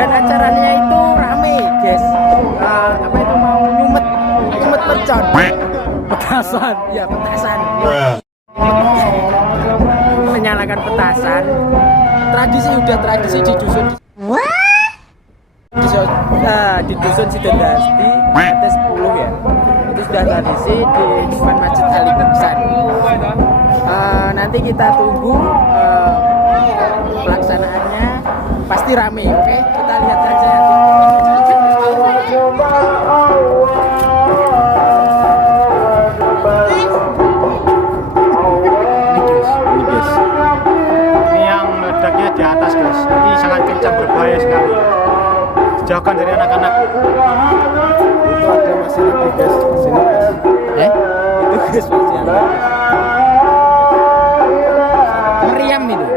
dan acaranya itu rame guys. Apa itu mau nyumet mercon, petasan, ya petasan, menyalakan petasan. Udah tradisi di dusun. Di dusun Sidendasti RT 10 ya. Itu sudah tradisi di depan Masjid Ali Beksan. Nanti kita tunggu pelaksanaannya, pasti rame. Oke, kita lihat saja nanti. Ini guys. Ini yang meledaknya di atas guys. Ini sangat kencang, berbahaya sekali. Jauhkan dari anak-anak. Itu ada masih lagi guys, sini guys. Itu guys masih ada. Meriam itu.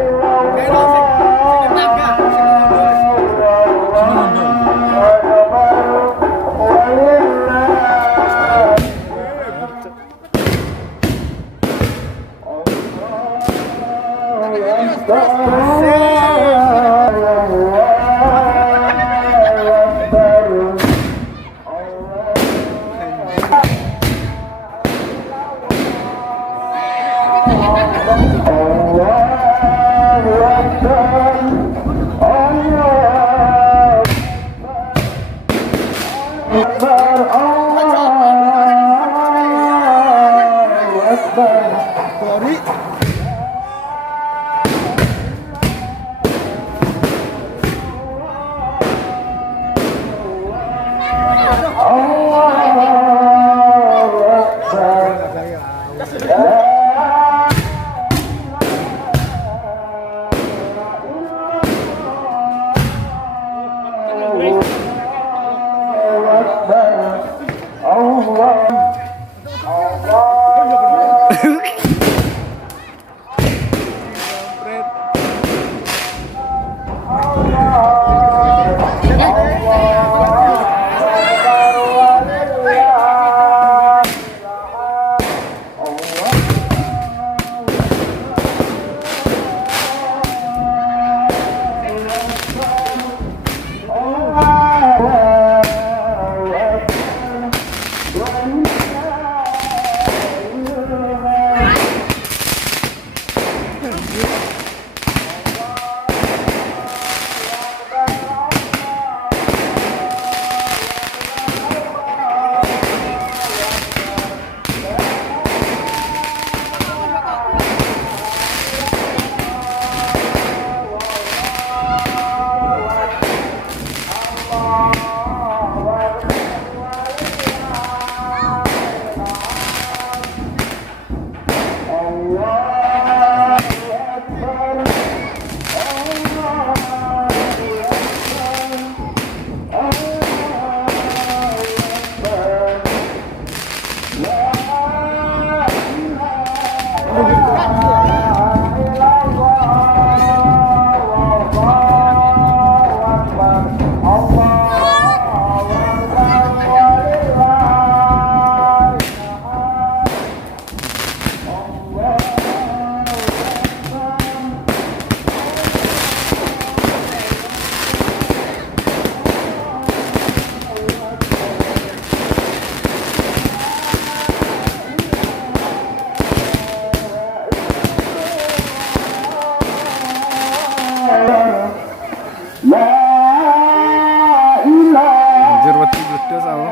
Anjir wedi bledos aku.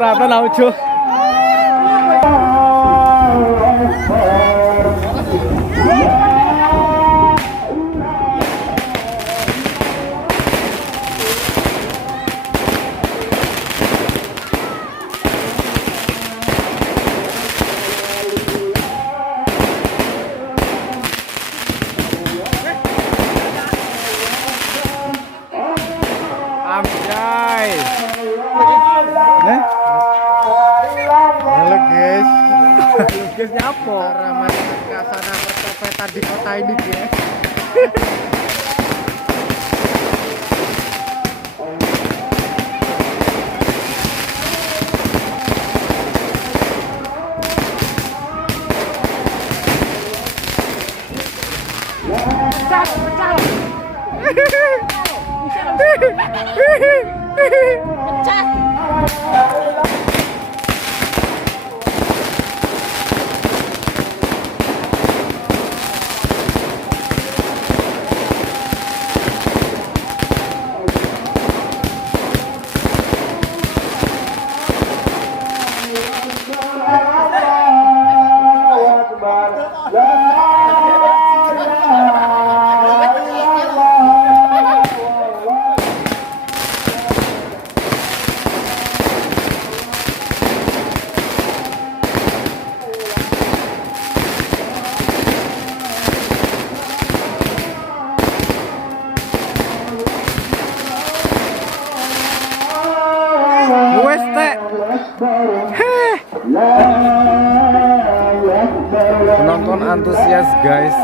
Berapa laujo? Anjay. Halo guys. Guys nyapo? Para masyarakat sana percopetan di kota ini guys. Wes tek. Penonton antusias guys.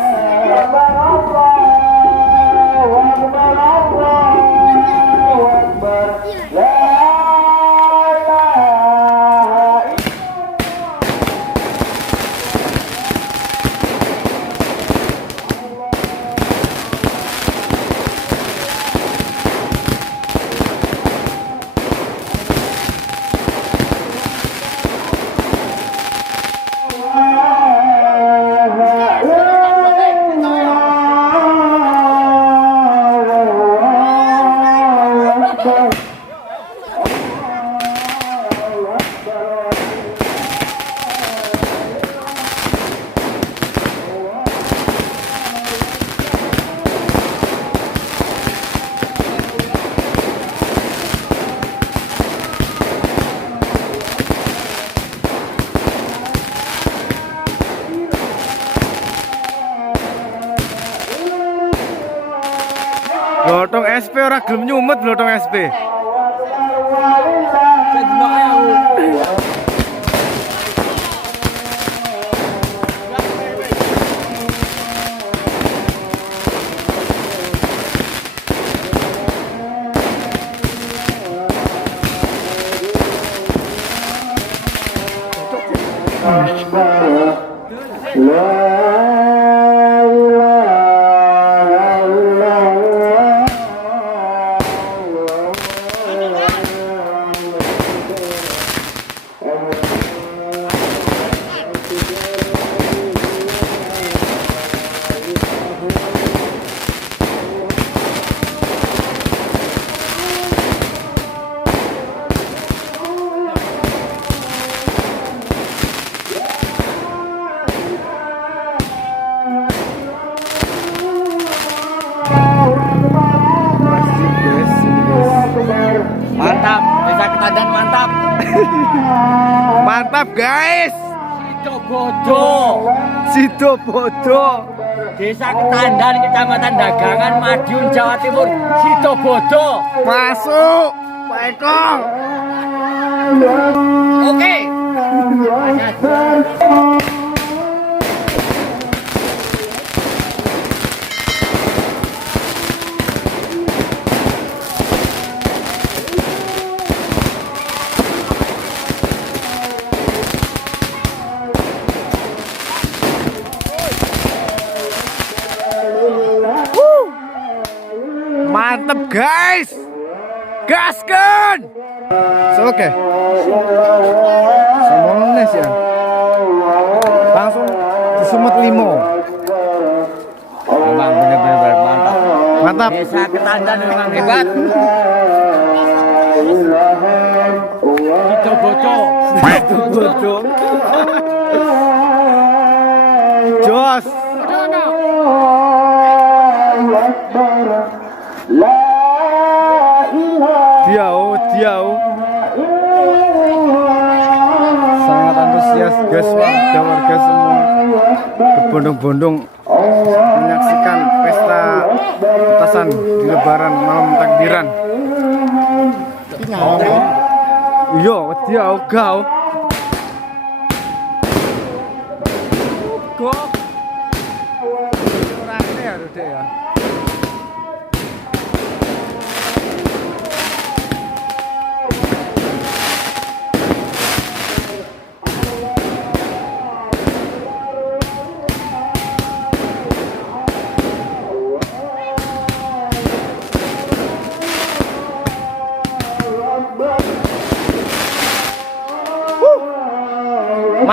Blotong SP ora gelem nyumet blotong SP. Mantap, desa Ketandan mantap. Mantap guys. Sido Bodo. Desa Ketandan, Kecamatan Dagangan, Madiun, Jawa Timur. Sido Bodo. Masuk. Pak Eko. Oke. Mantap guys. Gaskan. Oke. Semones ya. Langsung disemut limo. Memang benar-benar mantap. Mantap. Desa Ketandan memang hebat. Sido Bodo. Sido Bodo. Jos. Diau. Sangat antusias guys, warga semua berbondong-bondong menyaksikan pesta petasan di Lebaran malam takbiran. Yo, diau gau. Go. Orangnya ya, Dek ya.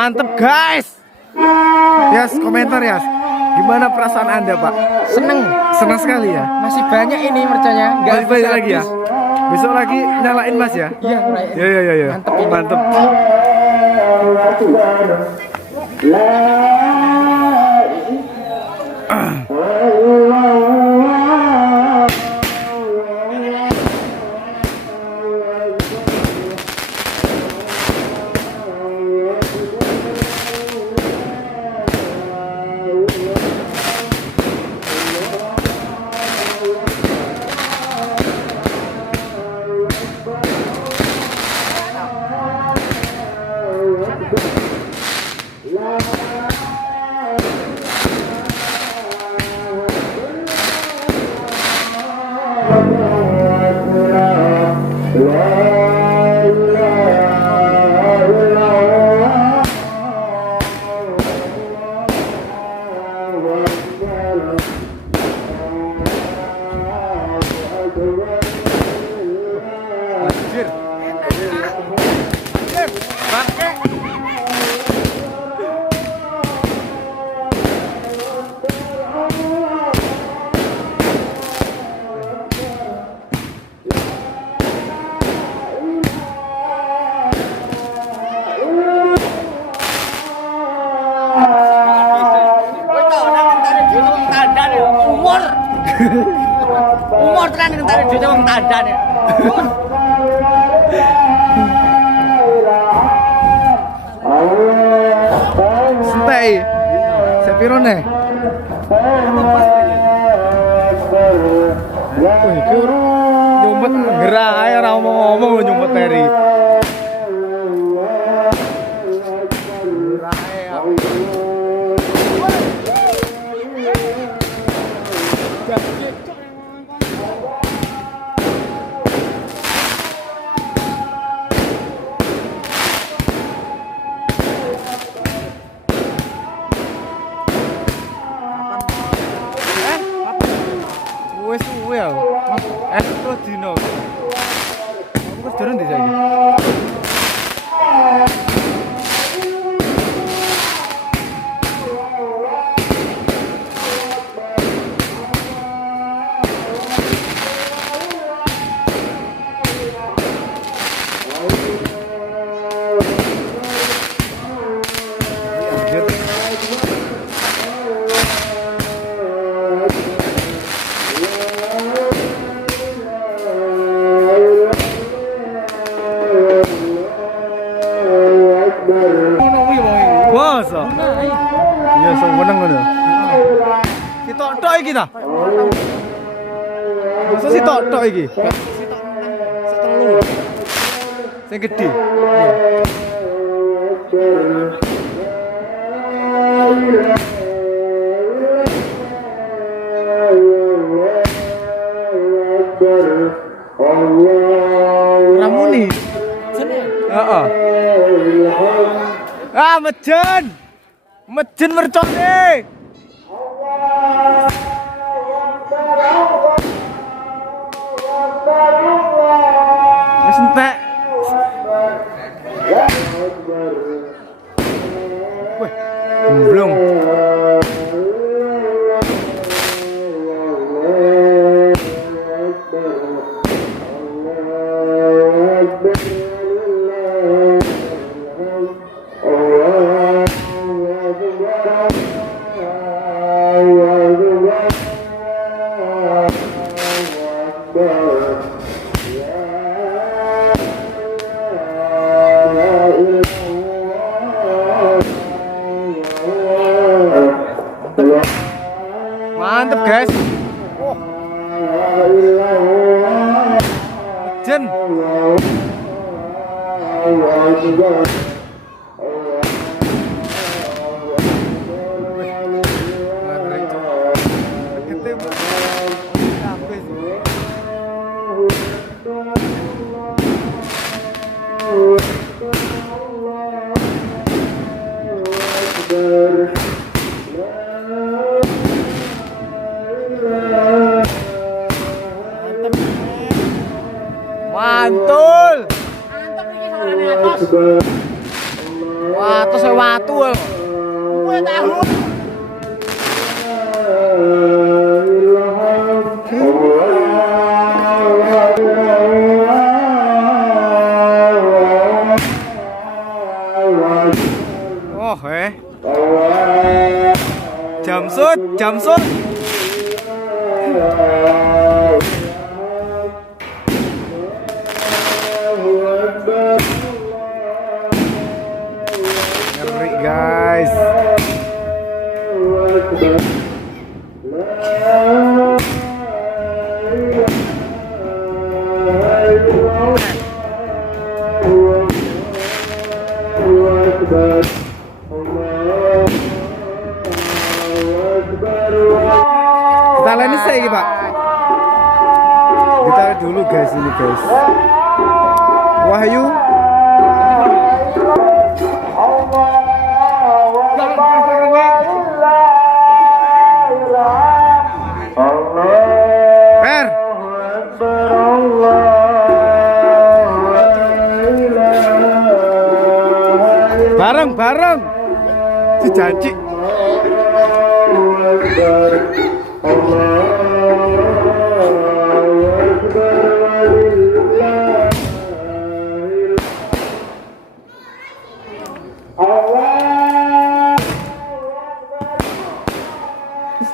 Mantep guys. Yas, komentar Yas. Gimana perasaan Anda, Pak? Seneng, Senang sekali ya. masih banyak ini mercanya, nggak Masih banyak bisa lagi ya. habis. Besok lagi nyalain Mas ya. Iya, Ray. Ya. Mantep ini. Mantep. Umur tekan entar dhewe wong tandan ya. Santai. Sepirone. Wih, iki nyumpet gerak ae ora ngomong nyumpet Peri. Wes suwe aku. Terus dino. Aku kerjane ndi saiki? Masa? Iya, seneng ngono. Sitok-tok iki ta? Masa sitok-tok iki? Sing gedhe. Ramuni. Heeh. Ah, mejen. Mejen mercone. Wis entek. Wih, gemblong. Mantep guys. Jen. Mantul. Wates watu. Kowe tahu. Oh, Jamsud, Jamsud. Ngeri, guys. Kita lain saya Pak. Kita dulu guys ini guys. Wahyu. Per. Bareng. Si janji.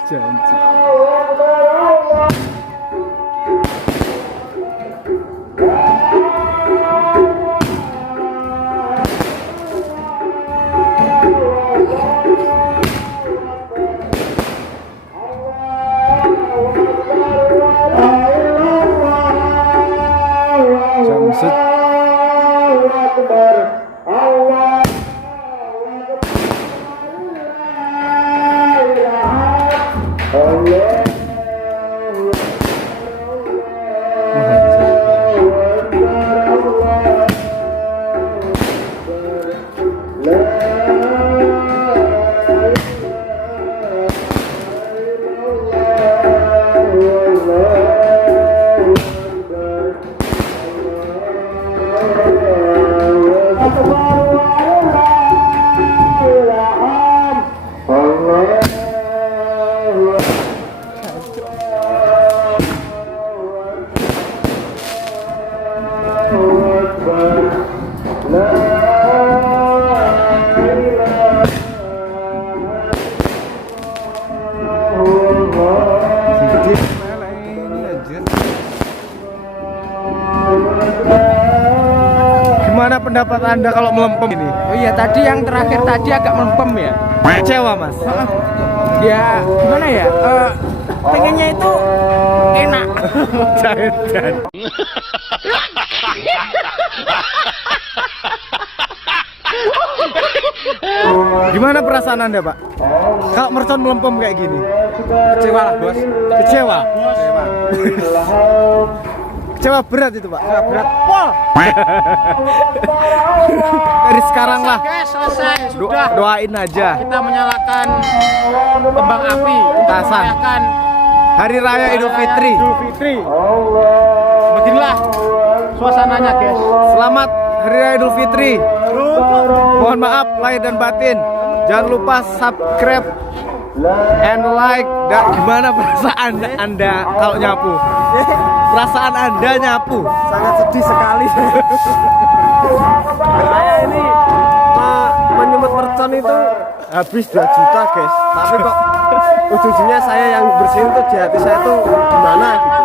Janji. Jamsud. Gimana pendapat Anda kalau melempem ini? Oh iya, tadi yang terakhir tadi agak melempem ya. Kecewa Mas. Ya gimana ya? Pengennya itu enak. Jangan. Gimana perasaan Anda Pak? Kalau mercon melempem kayak gini? Kecewa lah bos. Kecewa. Kecewa berat itu Pak. Berat pol. Dari sekarang lah. Guys, selesai sudah. Doain aja. Kita menyalakan kembang api untuk Tasan. merayakan Hari Raya Idul Fitri. Beginilah suasananya, guys. Selamat Hari Raya Idul Fitri. Mohon maaf lahir dan batin. Jangan lupa subscribe and like. Dan gimana perasaan Anda kalau nyapu? Perasaan Anda nyapu? Sangat sedih sekali. Saya ini menyemut mercon itu habis 2 juta guys. Tapi kok ujung-ujungnya saya yang bersihin tuh di hati saya tuh gimana gitu.